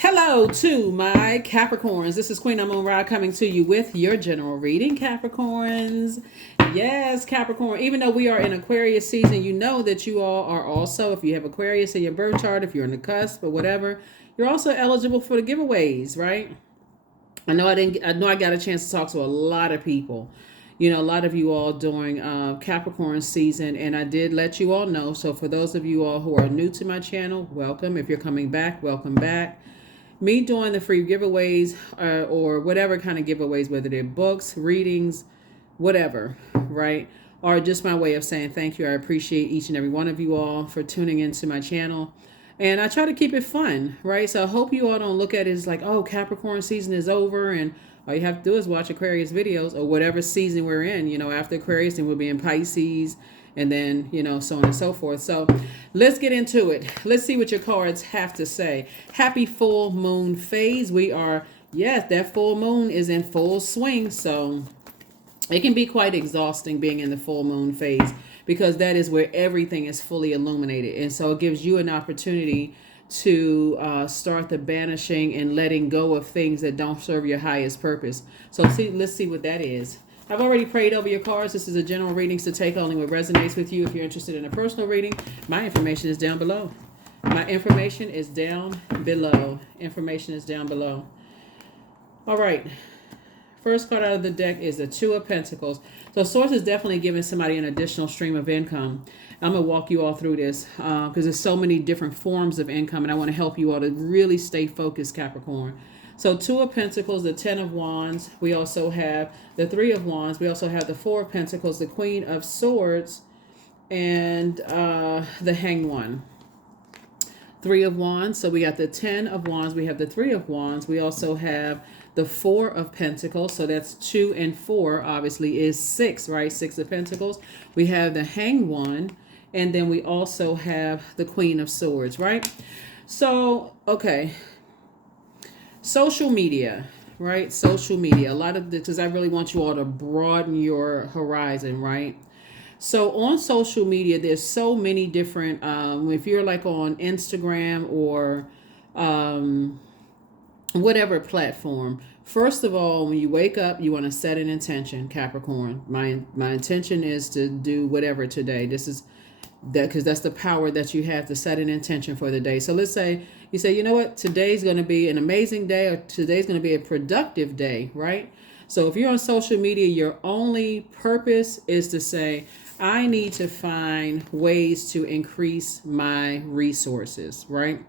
Hello to my Capricorns. This is Queen Amun Ra coming to you with your general reading, Capricorns. Yes, Capricorn. Even though we are in Aquarius season, you know that you all are also, if you have Aquarius in your birth chart, if you're in the cusp or whatever, you're also eligible for the giveaways, right? I know I got a chance to talk to a lot of people. A lot of you all during Capricorn season, and I did let you all know. So for those of you all who are new to my channel, welcome. If you're coming back, welcome back. Me doing the free giveaways or whatever kind of giveaways, whether they're books, readings, whatever, right? Or just my way of saying thank you. I appreciate each and every one of you all for tuning into my channel. And I try to keep it fun, right? So I hope you all don't look at it as like, oh, Capricorn season is over and all you have to do is watch Aquarius videos or whatever season we're in. After Aquarius, then we'll be in Pisces and then, so on and so forth. So let's get into it. Let's see what your cards have to say. Happy full moon phase. We are, yes, that full moon is in full swing. So it can be quite exhausting being in the full moon phase because that is where everything is fully illuminated. And so it gives you an opportunity to start the banishing and letting go of things that don't serve your highest purpose. So let's see what that is. I've already prayed over your cards. This is a general readings to take only what resonates with you. If you're interested in a personal reading, my information is down below. My information is down below. Information is down below. All right. First card out of the deck is the Two of Pentacles. So Source is definitely giving somebody an additional stream of income. I'm going to walk you all through this because there's so many different forms of income, and I want to help you all to really stay focused, Capricorn. So Two of Pentacles, the Ten of Wands. We also have the Three of Wands. We also have the Four of Pentacles, the Queen of Swords, and the Hanged One. Three of Wands. So we got the Ten of Wands. We have the Three of Wands. We also have the Four of Pentacles. So that's 2 and 4, obviously, is 6, right? 6 of Pentacles. We have the Hanged One. And then we also have the Queen of Swords, right? So, okay. Social media, right? Social media. A lot of this, because I really want you all to broaden your horizon, right? So on social media, there's so many different, if you're like on Instagram or whatever platform, first of all, when you wake up, you want to set an intention, Capricorn. My intention is to do whatever today. This is that because that's the power that you have to set an intention for the day. So let's say you say, you know what, today's going to be an amazing day, or today's going to be a productive day, right? So if you're on social media, your only purpose is to say, I need to find ways to increase my resources, right?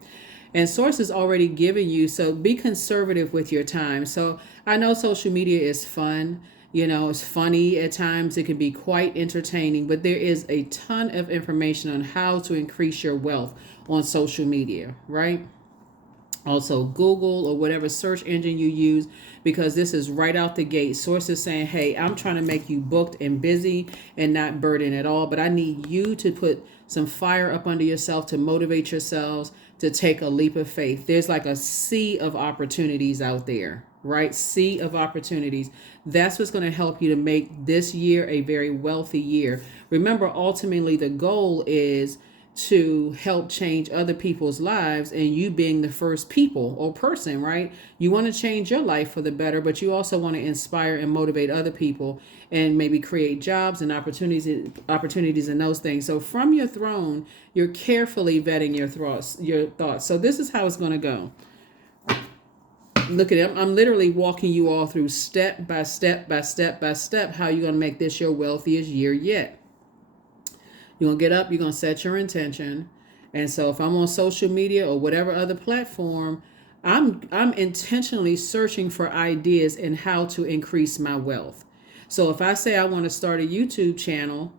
And Source is already giving you, so be conservative with your time. So I know social media is fun. It's funny at times. It can be quite entertaining, but there is a ton of information on how to increase your wealth on social media, right? Also Google or whatever search engine you use, because this is right out the gate. Source is saying, hey, I'm trying to make you booked and busy and not burdened at all, but I need you to put some fire up under yourself to motivate yourselves to take a leap of faith. There's like a sea of opportunities out there, right? Sea of opportunities. That's what's going to help you to make this year a very wealthy year. Remember, ultimately, the goal is to help change other people's lives, and you being the first people or person, right? You want to change your life for the better, but you also want to inspire and motivate other people and maybe create jobs and opportunities and those things. So from your throne, you're carefully vetting your thoughts. So this is how it's going to go. Look at it. I'm literally walking you all through step by step by step by step how you're going to make this your wealthiest year yet. You're going to get up, you're going to set your intention. And so if I'm on social media or whatever other platform, I'm intentionally searching for ideas in how to increase my wealth. So if I say I want to start a YouTube channel,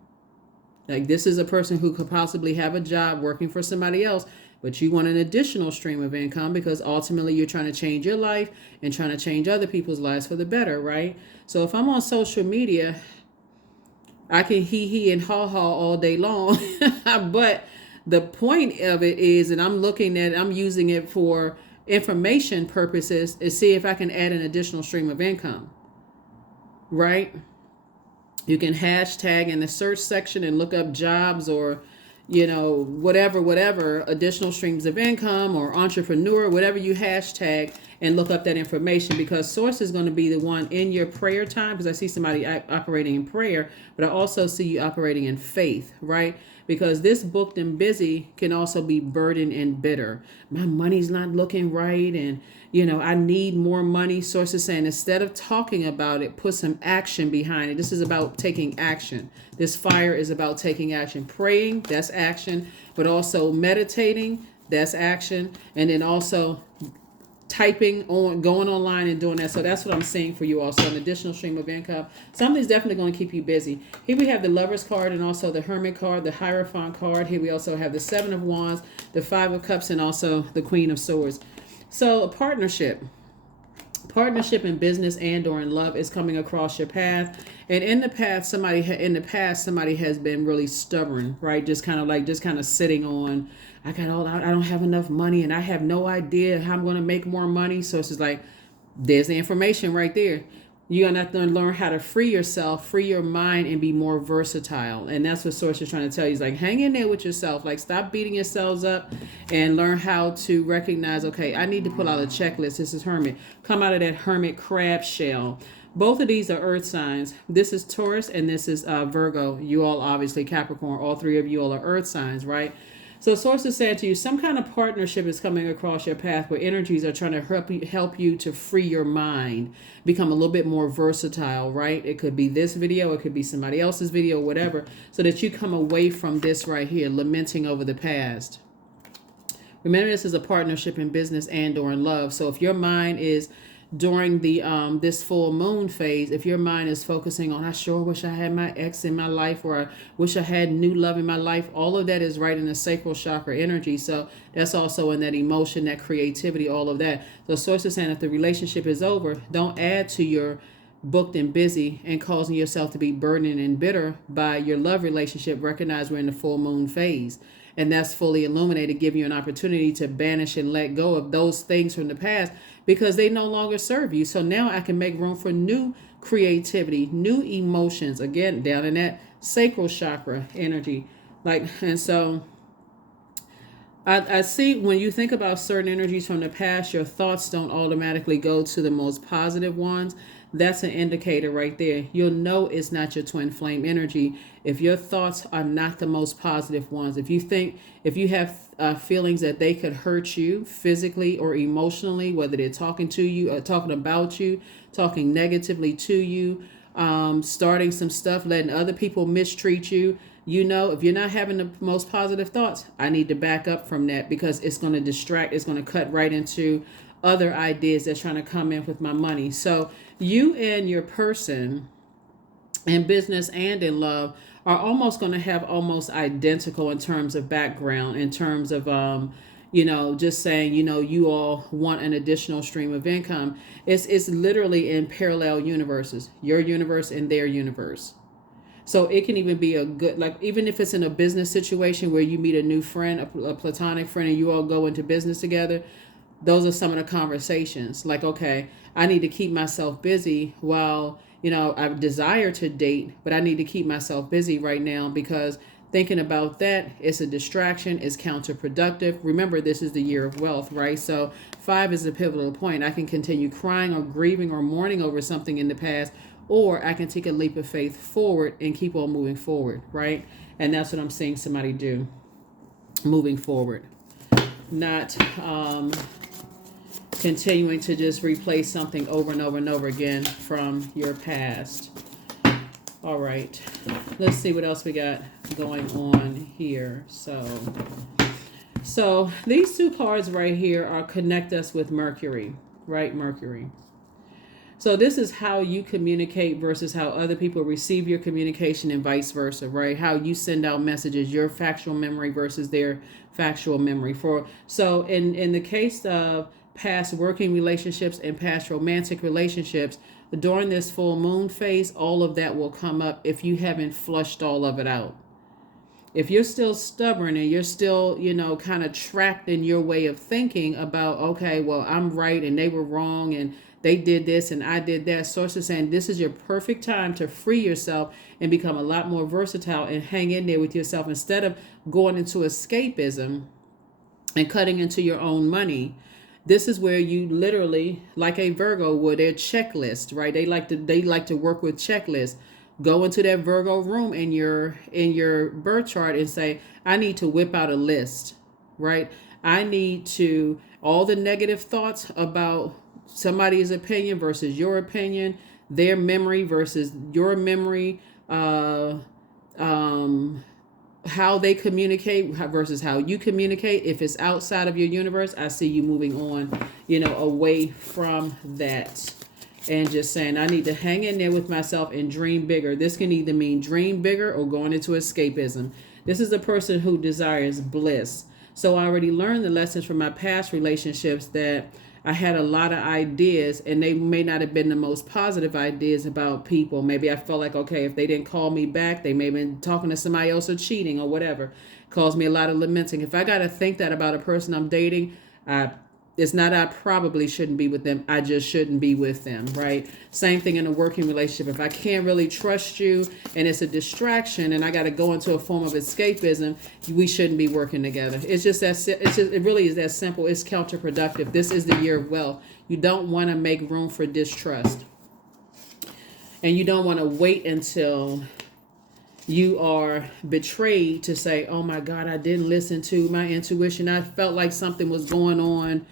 like this is a person who could possibly have a job working for somebody else, but you want an additional stream of income because ultimately you're trying to change your life and trying to change other people's lives for the better, right? So if I'm on social media, I can he and ha all day long, but the point of it is, and I'm using it for information purposes, is see if I can add an additional stream of income, right? You can hashtag in the search section and look up jobs or whatever additional streams of income or entrepreneur, whatever you hashtag, and look up that information, because source is going to be the one in your prayer time, because I see somebody operating in prayer, but I also see you operating in faith, right? Because this booked and busy can also be burdened and bitter. My money's not looking right, and I need more money. Source is saying, instead of talking about it, put some action behind it. This is about taking action. This fire is about taking action. Praying, that's action, but also meditating, that's action, and then also typing on, going online and doing that. So that's what I'm seeing for you also, an additional stream of income. Something's definitely going to keep you busy. Here we have the Lover's card and also the Hermit card, the Hierophant card. Here we also have the Seven of Wands, the Five of Cups, and also the Queen of Swords. So a partnership in business and or in love is coming across your path. And in the past, somebody has been really stubborn, right? Just kind of sitting on, I don't have enough money and I have no idea how I'm going to make more money. So it's just like, there's the information right there. You're going to have to learn how to free yourself, free your mind, and be more versatile. And that's what Source is trying to tell you. Is like, hang in there with yourself. Like, stop beating yourselves up and learn how to recognize, okay, I need to pull out a checklist. This is Hermit. Come out of that Hermit crab shell. Both of these are earth signs. This is Taurus and this is Virgo. You all obviously Capricorn. All three of you all are earth signs, right? So Source is saying to you, some kind of partnership is coming across your path where energies are trying to help you to free your mind, become a little bit more versatile, right? It could be this video, it could be somebody else's video, whatever, so that you come away from this right here, lamenting over the past. Remember, this is a partnership in business and or in love. So if your mind is during the this full moon phase, if your mind is focusing on, I sure wish I had my ex in my life, or I wish I had new love in my life, all of that is right in the sacral chakra energy. So that's also in that emotion, that creativity, all of that. So Source is saying, if the relationship is over, don't add to your booked and busy and causing yourself to be burdened and bitter by your love relationship. Recognize we're in the full moon phase, and that's fully illuminated, give you an opportunity to banish and let go of those things from the past, because they no longer serve you. So now I can make room for new creativity, new emotions, again, down in that sacral chakra energy. And so I see when you think about certain energies from the past, your thoughts don't automatically go to the most positive ones. That's an indicator right there. You'll know it's not your twin flame energy if your thoughts are not the most positive ones. If you have feelings that they could hurt you physically or emotionally, whether they're talking to you or talking about you, talking negatively to you, starting some stuff, letting other people mistreat you, if you're not having the most positive thoughts, I need to back up from that, because it's going to distract. It's going to cut right into other ideas that's trying to come in with my money. So you and your person in business and in love are almost going to have almost identical in terms of background, in terms of, just saying, you all want an additional stream of income. It's literally in parallel universes, your universe and their universe. So it can even be a good, even if it's in a business situation where you meet a new friend, a platonic friend, and you all go into business together, those are some of the conversations. Like, okay, I need to keep myself busy while, I desire to date, but I need to keep myself busy right now, because thinking about that, it's a distraction, it's counterproductive. Remember, this is the year of wealth, right? So 5 is a pivotal point. I can continue crying or grieving or mourning over something in the past, or I can take a leap of faith forward and keep on moving forward, right? And that's what I'm seeing somebody do, moving forward. Not continuing to just replay something over and over and over again from your past. All right. Let's see what else we got going on here. So these two cards right here are connect us with Mercury, right? Mercury. So this is how you communicate versus how other people receive your communication, and vice versa, right? How you send out messages, your factual memory versus their factual memory. So in the case of past working relationships and past romantic relationships, during this full moon phase, all of that will come up if you haven't flushed all of it out. If you're still stubborn and you're still, kind of trapped in your way of thinking about, okay, well, I'm right and they were wrong, and they did this and I did that. Source is saying this is your perfect time to free yourself and become a lot more versatile and hang in there with yourself instead of going into escapism and cutting into your own money. This is where you literally, like a Virgo would, their checklist, right? They like to work with checklists. Go into that Virgo room in your birth chart and say, I need to whip out a list, right? I need to all the negative thoughts about somebody's opinion versus your opinion, their memory versus your memory, how they communicate versus how you communicate. If it's outside of your universe, I see you moving on, away from that and just saying, I need to hang in there with myself and dream bigger. This can either mean dream bigger or going into escapism. This is a person who desires bliss. So I already learned the lessons from my past relationships that I had a lot of ideas and they may not have been the most positive ideas about people. Maybe I felt like, okay, if they didn't call me back, they may have been talking to somebody else or cheating or whatever. Caused me a lot of lamenting. If I got to think that about a person I'm dating, it's not I probably shouldn't be with them. I just shouldn't be with them, right? Same thing in a working relationship. If I can't really trust you and it's a distraction and I got to go into a form of escapism, we shouldn't be working together. It really is that simple. It's counterproductive. This is the year of wealth. You don't want to make room for distrust. And you don't want to wait until you are betrayed to say, oh my God, I didn't listen to my intuition. I felt like something was going on.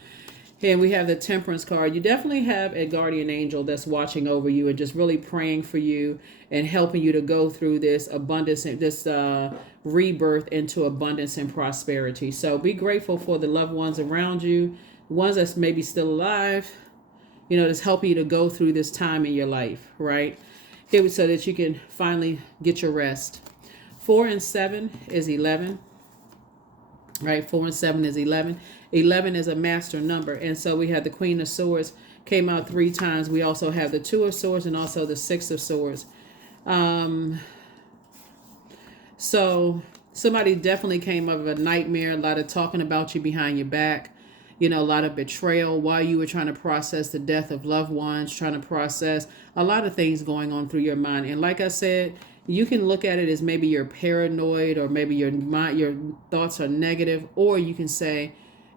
And we have the Temperance card. You definitely have a guardian angel that's watching over you and just really praying for you and helping you to go through this abundance, this rebirth into abundance and prosperity. So be grateful for the loved ones around you, ones that's maybe still alive, that's helping you to go through this time in your life, right? Here so that you can finally get your rest. 4 and 7 is 11. Right, 4 and 7 is 11. 11 is a master number. And so we have the Queen of Swords came out 3 times. We also have the 2 of Swords and also the 6 of Swords. So somebody definitely came up with a nightmare, a lot of talking about you behind your back, a lot of betrayal while you were trying to process the death of loved ones, trying to process a lot of things going on through your mind. And like I said, you can look at it as maybe you're paranoid or maybe your thoughts are negative, or you can say,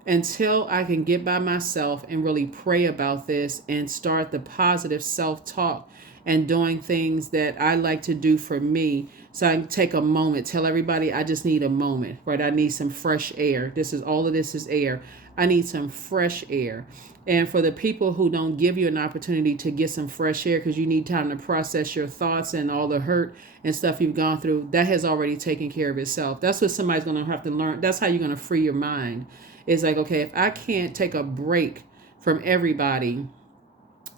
until I can get by myself and really pray about this and start the positive self-talk and doing things that I like to do for me. So I can take a moment, tell everybody I just need a moment, right? I need some fresh air. All of this is air. I need some fresh air. And for the people who don't give you an opportunity to get some fresh air because you need time to process your thoughts and all the hurt and stuff you've gone through, that has already taken care of itself. That's what somebody's going to have to learn. That's how you're going to free your mind. It's like, okay, if I can't take a break from everybody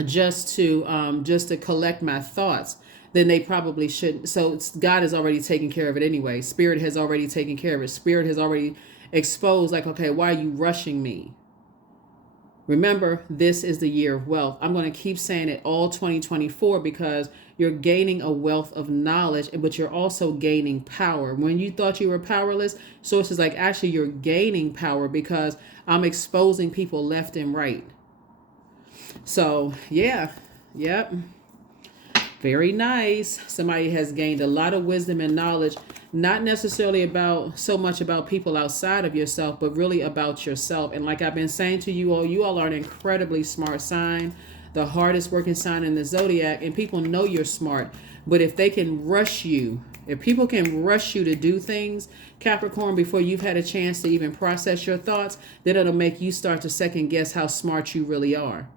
just to collect my thoughts, then they probably shouldn't. So God has already taken care of it anyway. Spirit has already taken care of it. Spirit has already exposed, like, okay, why are you rushing me? Remember, this is the year of wealth. I'm going to keep saying it all 2024 because you're gaining a wealth of knowledge, but you're also gaining power. When you thought you were powerless, sources like, actually, you're gaining power because I'm exposing people left and right. So, yeah. Yep. Very nice. Somebody has gained a lot of wisdom and knowledge, not necessarily so much about people outside of yourself, but really about yourself. And like I've been saying to you all are an incredibly smart sign, the hardest working sign in the Zodiac, and people know you're smart. But if they can rush you, if people can rush you to do things, Capricorn, before you've had a chance to even process your thoughts, then it'll make you start to second guess how smart you really are.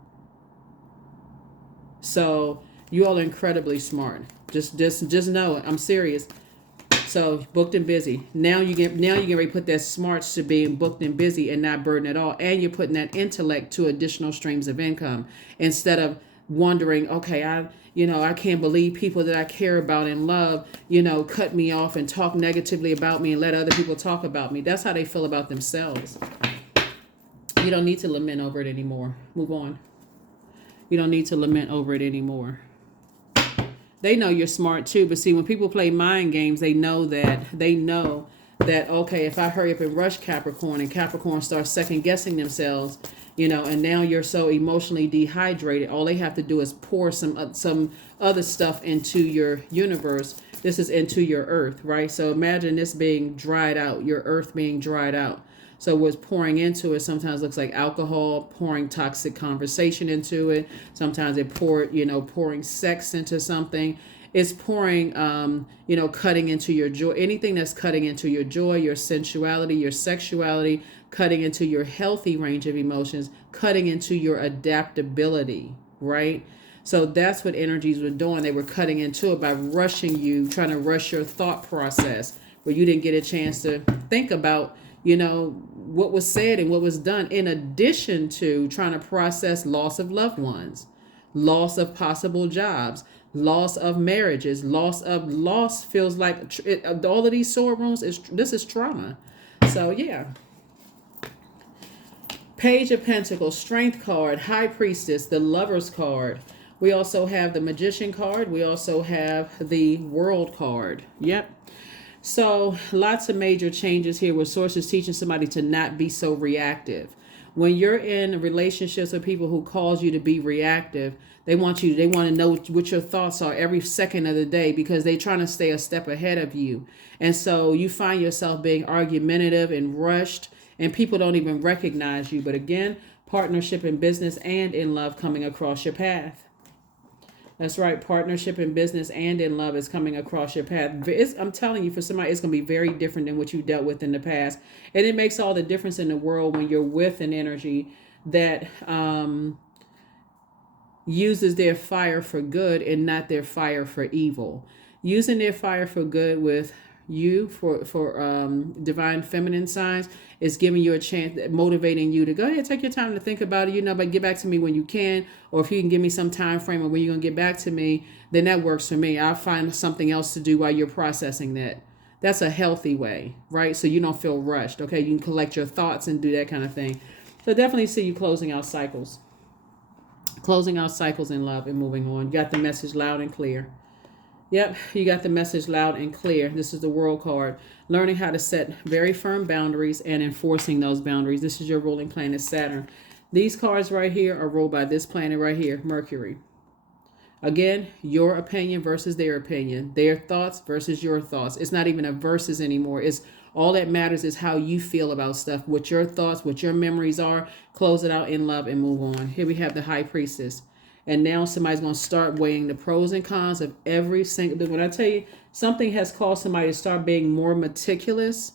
So you all are incredibly smart. Just know it. I'm serious. So booked and busy. Now you get ready to put that smarts to being booked and busy and not burden at all. And you're putting that intellect to additional streams of income instead of wondering, okay, I can't believe people that I care about and love, cut me off and talk negatively about me and let other people talk about me. That's how they feel about themselves. You don't need to lament over it anymore. Move on. You don't need to lament over it anymore. They know you're smart too, but see, when people play mind games, they know that, okay, if I hurry up and rush Capricorn and Capricorn starts second guessing themselves, and now you're so emotionally dehydrated. All they have to do is pour some other stuff into your universe. This is into your earth, right? So imagine this being dried out, your earth being dried out. So what's pouring into it sometimes looks like alcohol, pouring toxic conversation into it. Sometimes it pouring sex into something. It's pouring, cutting into your joy. Anything that's cutting into your joy, your sensuality, your sexuality, cutting into your healthy range of emotions, cutting into your adaptability, right? So that's what energies were doing. They were cutting into it by rushing you, trying to rush your thought process, where you didn't get a chance to think about what was said and what was done, in addition to trying to process loss of loved ones, loss of possible jobs, loss of marriages, loss feels like all of these sore wounds this is trauma. So yeah. Page of Pentacles, Strength card, High Priestess, the Lover's card. We also have the Magician card. We also have the World card. Yep. So lots of major changes here with sources teaching somebody to not be so reactive. When you're in relationships with people who cause you to be reactive, they want to know what your thoughts are every second of the day, because they're trying to stay a step ahead of you. And so you find yourself being argumentative and rushed, and people don't even recognize you. But again, partnership in business and in love coming across your path. That's right. Partnership in business and in love is coming across your path. I'm telling you, for somebody, it's going to be very different than what you dealt with in the past. And it makes all the difference in the world when you're with an energy that uses their fire for good and not their fire for evil. Using their fire for good with you for divine feminine signs is giving you a chance, motivating you to go ahead, take your time to think about it, but get back to me when you can, or if you can give me some time frame of when you're going to get back to me, then that works for me. I'll find something else to do while you're processing that. That's a healthy way, right? So you don't feel rushed. Okay, you can collect your thoughts and do that kind of thing. So definitely see you closing out cycles in love and moving on. You got the message loud and clear. Yep, you got the message loud and clear. This is the World card. Learning how to set very firm boundaries and enforcing those boundaries. This is your ruling planet, Saturn. These cards right here are ruled by this planet right here, Mercury. Again, your opinion versus their opinion. Their thoughts versus your thoughts. It's not even a versus anymore. It's all that matters is how you feel about stuff, what your thoughts, what your memories are. Close it out in love and move on. Here we have the High Priestess. And now somebody's going to start weighing the pros and cons of every single. When I tell you something has caused somebody to start being more meticulous,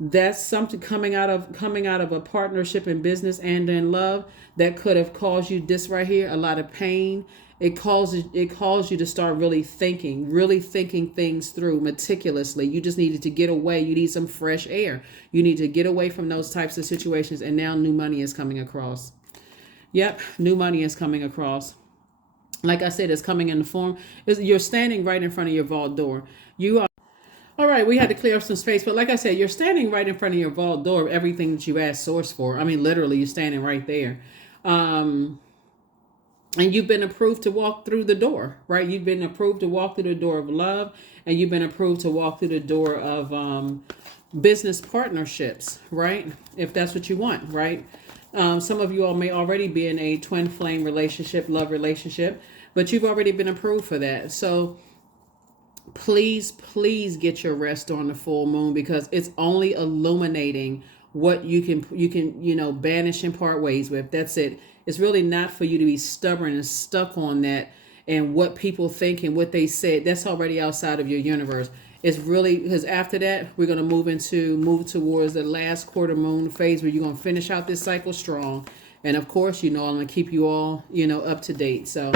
that's something coming out of a partnership in business and in love that could have caused you this right here, a lot of pain. It calls you to start really thinking things through meticulously. You just needed to get away. You need some fresh air. You need to get away from those types of situations. And now new money is coming across. Yep, new money is coming across. Like I said, it's coming in the form. You're standing right in front of your vault door. You are. All right, we had to clear up some space. But like I said, you're standing right in front of your vault door, everything that you asked Source for. I mean, literally, you're standing right there. And you've been approved to walk through the door, right? You've been approved to walk through the door of love. And you've been approved to walk through the door of business partnerships, right? If that's what you want, right? Some of you all may already be in a twin flame relationship, love relationship, but you've already been approved for that. So please get your rest on the full moon, because it's only illuminating what you can banish and part ways with. That's it. It's really not for you to be stubborn and stuck on that and what people think and what they said. That's already outside of your universe. It's really, because after that, we're going to move towards the last quarter moon phase, where you're going to finish out this cycle strong. And of course, I'm going to keep you all, up to date. So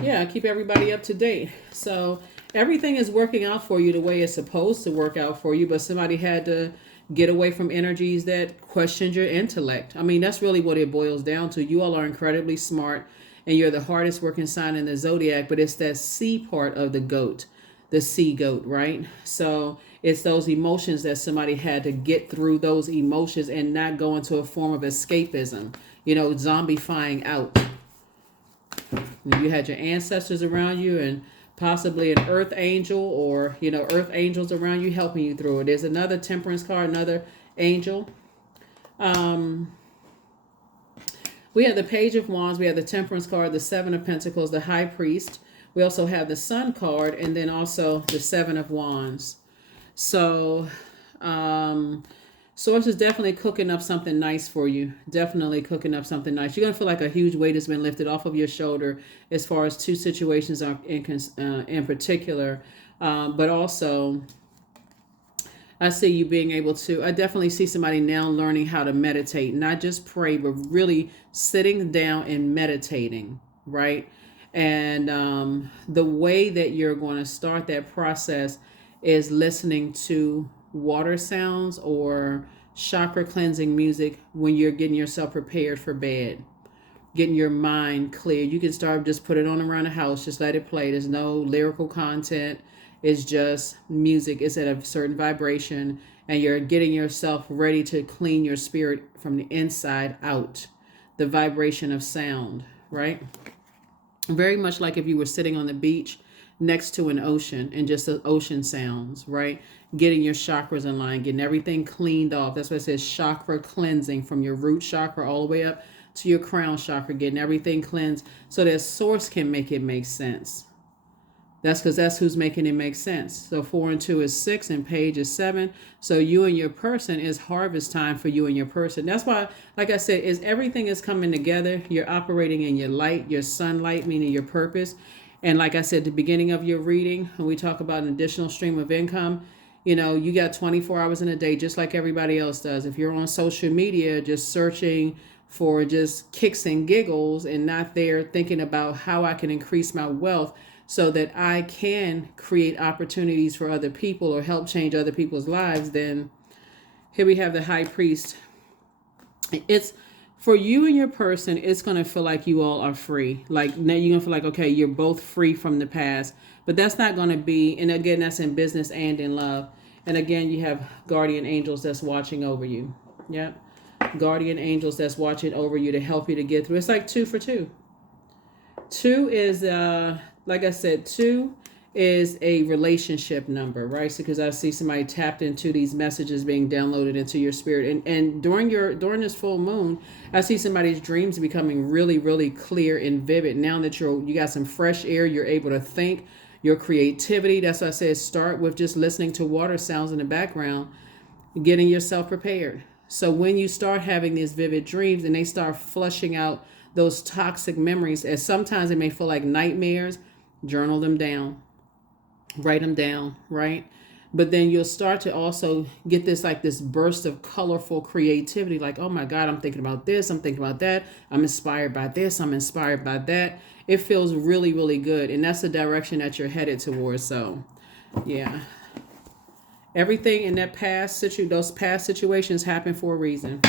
yeah, keep everybody up to date. So everything is working out for you the way it's supposed to work out for you. But somebody had to get away from energies that questioned your intellect. I mean, that's really what it boils down to. You all are incredibly smart, and you're the hardest working sign in the zodiac, but it's that C part of the goat. The sea goat, right? So it's those emotions that somebody had to get through those emotions and not go into a form of escapism, zombifying out. You had your ancestors around you and possibly an earth angel or, earth angels around you helping you through it. There's another temperance card, another angel. We have the Page of Wands. We have the Temperance card, the Seven of Pentacles, the High Priest. We also have the Sun card, and then also the Seven of Wands. So, Source is definitely cooking up something nice for you. Definitely cooking up something nice. You're going to feel like a huge weight has been lifted off of your shoulder as far as two situations are in particular. But also, I see you being able to, I definitely see somebody now learning how to meditate, not just pray, but really sitting down and meditating, right? And the way that you're going to start that process is listening to water sounds or chakra cleansing music when you're getting yourself prepared for bed, getting your mind clear. You can start, just put it on around the house, just let it play. There's no lyrical content. It's just music. It's at a certain vibration, and you're getting yourself ready to clean your spirit from the inside out. The vibration of sound, right? Very much like if you were sitting on the beach next to an ocean and just the ocean sounds, right? Getting your chakras in line, getting everything cleaned off. That's what it says, chakra cleansing, from your root chakra all the way up to your crown chakra, getting everything cleansed so that source can make it make sense. That's because that's who's making it make sense. So 4 and 2 is 6 and Page is 7. So you and your person is harvest time for you and your person. That's why, like I said, is everything is coming together. You're operating in your light, your sunlight, meaning your purpose. And like I said, at the beginning of your reading, when we talk about an additional stream of income, you know, you got 24 hours in a day, just like everybody else does. If you're on social media, just searching for just kicks and giggles and not there thinking about how I can increase my wealth so that I can create opportunities for other people or help change other people's lives, then here we have the High Priest. It's for you and your person, it's going to feel like you all are free. Like now you're going to feel like, okay, you're both free from the past. But that's not going to be, and again, that's in business and in love. And again, you have guardian angels that's watching over you. Yep. Guardian angels that's watching over you to help you to get through. It's like 2 for 2. 2 is, like I said, 2 is a relationship number, right? So because I see somebody tapped into these messages being downloaded into your spirit. And during this full moon, I see somebody's dreams becoming really, really clear and vivid. Now that you got some fresh air, you're able to think, your creativity. That's why I said start with just listening to water sounds in the background, getting yourself prepared. So when you start having these vivid dreams and they start flushing out those toxic memories, as sometimes it may feel like nightmares, journal them down, write them down, right? But then you'll start to also get this like this burst of colorful creativity, like, oh my God, I'm thinking about this, I'm thinking about that, I'm inspired by this, I'm inspired by that. It feels really, really good. And that's the direction that you're headed towards. So yeah, everything in that those past situations happen for a reason.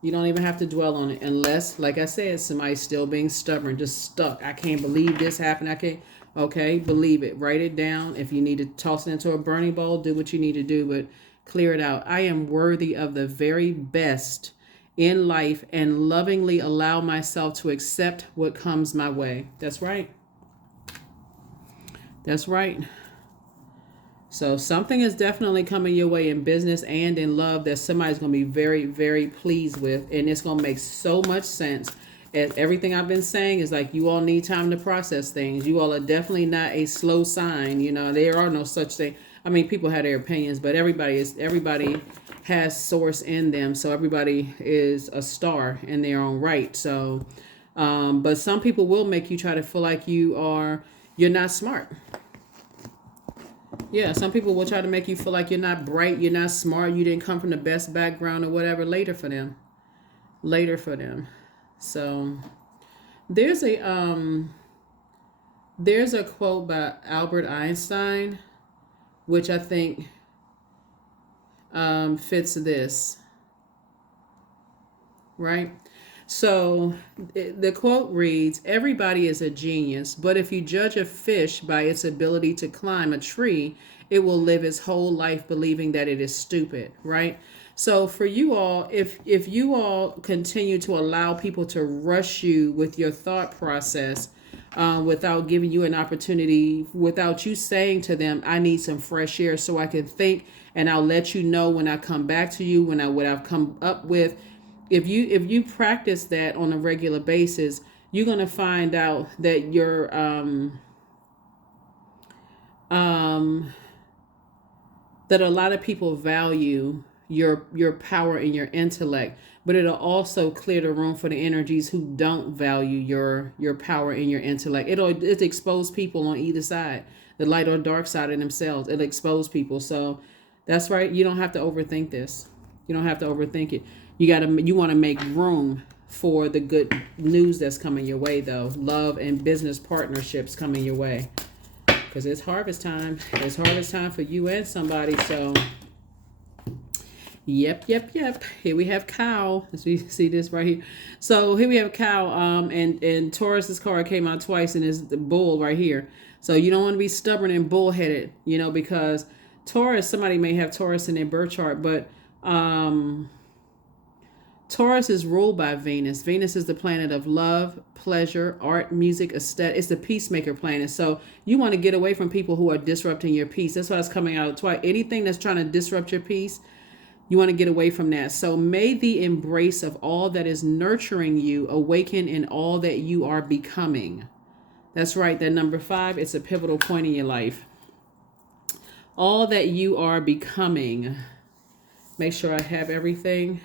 You don't even have to dwell on it unless, like I said, somebody's still being stubborn, just stuck. I can't believe this happened. I can't. Okay, believe it. Write it down. If you need to toss it into a burning bowl, do what you need to do, but clear it out. I am worthy of the very best in life and lovingly allow myself to accept what comes my way. That's right. That's right. So something is definitely coming your way in business and in love that somebody's going to be very, very pleased with. And it's going to make so much sense. As everything I've been saying is like, you all need time to process things. You all are definitely not a slow sign. You know, there are no such thing. I mean, people have their opinions, but everybody has source in them. So everybody is a star in their own right. So, but some people will make you try to feel like you're not smart. Yeah, some people will try to make you feel like you're not bright, you're not smart, you didn't come from the best background or whatever later for them. So there's a quote by Albert Einstein, which I think fits this, right? So the quote reads, everybody is a genius, but if you judge a fish by its ability to climb a tree, it will live its whole life believing that it is stupid, right? So for you all, if you all continue to allow people to rush you with your thought process, without giving you an opportunity, without you saying to them, I need some fresh air so I can think, and I'll let you know when I come back to you, what I've come up with. if you practice that on a regular basis, you're going to find out that um that a lot of people value your power and your intellect, but it'll also clear the room for the energies who don't value your power and your intellect. It expose people on either side, the light or dark side of themselves. It'll expose people. So that's right. You don't have to overthink this. You don't have to overthink it. You want to make room for the good news that's coming your way, though. Love and business partnerships coming your way. Because it's harvest time. It's harvest time for you and somebody. So, yep. Here we have cow. As we see this right here. So here we have cow. And Taurus's card came out twice, and is the bull right here. So you don't want to be stubborn and bullheaded, because Taurus. Somebody may have Taurus in their birth chart, but Taurus is ruled by Venus. Venus is the planet of love, pleasure, art, music, aesthetic. It's the peacemaker planet. So you want to get away from people who are disrupting your peace. That's why it's coming out twice. Anything that's trying to disrupt your peace, you want to get away from that. So may the embrace of all that is nurturing you awaken in all that you are becoming. That's right. That number 5, it's a pivotal point in your life. All that you are becoming. Make sure I have everything.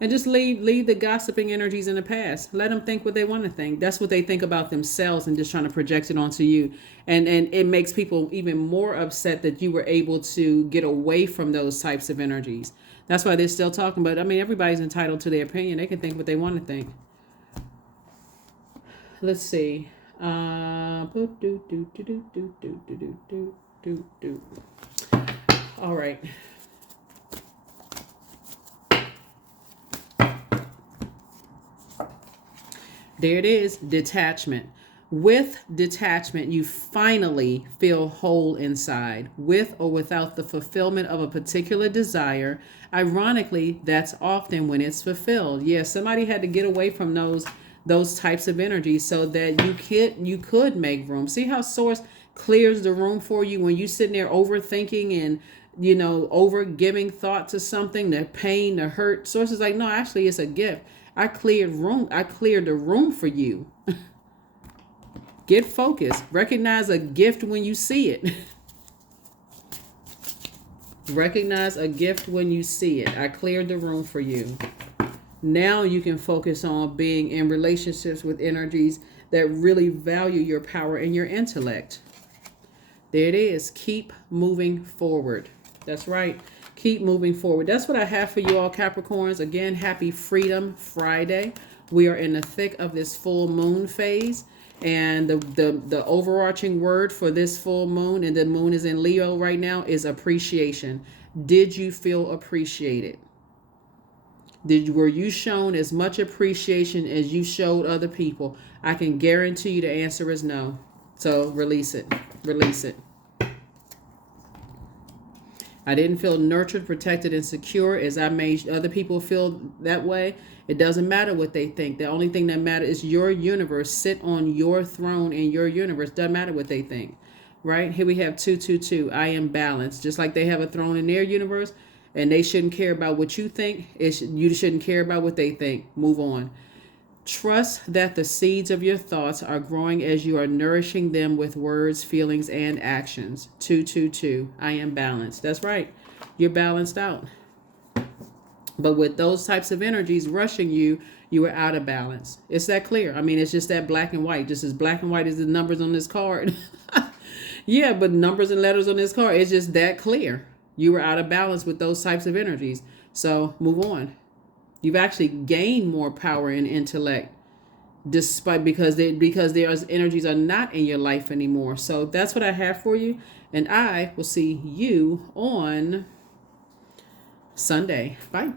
And just leave the gossiping energies in the past. Let them think what they want to think. That's what they think about themselves, and just trying to project it onto you. And it makes people even more upset that you were able to get away from those types of energies. That's why they're still talking. But I mean, everybody's entitled to their opinion. They can think what they want to think. Let's see. All right. There it is, detachment. With detachment, you finally feel whole inside, with or without the fulfillment of a particular desire. Ironically, that's often when it's fulfilled. Yeah, somebody had to get away from those types of energies so that you could make room. See how Source clears the room for you when you sitting there overthinking and over giving thought to something, the pain, the hurt. Source is like, no, actually, it's a gift. I cleared the room for you. Get focused. Recognize a gift when you see it. Recognize a gift when you see it. I cleared the room for you. Now you can focus on being in relationships with energies that really value your power and your intellect. There it is. Keep moving forward. That's right. Keep moving forward. That's what I have for you all, Capricorns. Again, happy Freedom Friday. We are in the thick of this full moon phase. And the overarching word for this full moon, and the moon is in Leo right now, is appreciation. Did you feel appreciated? Were you shown as much appreciation as you showed other people? I can guarantee you the answer is no. So release it. Release it. I didn't feel nurtured, protected, and secure as I made other people feel that way. It doesn't matter what they think. The only thing that matters is your universe. Sit on your throne in your universe. Doesn't matter what they think. Right? Here we have 222. I am balanced. Just like they have a throne in their universe, and they shouldn't care about what you think. You shouldn't care about what they think. Move on. Trust that the seeds of your thoughts are growing as you are nourishing them with words, feelings, and actions. 222. I am balanced. That's right. You're balanced out. But with those types of energies rushing you, you are out of balance. It's that clear. I mean, it's just that black and white. Just as black and white as the numbers on this card. Yeah, but numbers and letters on this card, it's just that clear. You were out of balance with those types of energies. So move on. You've actually gained more power and intellect because their energies are not in your life anymore. So that's what I have for you. And I will see you on Sunday. Bye.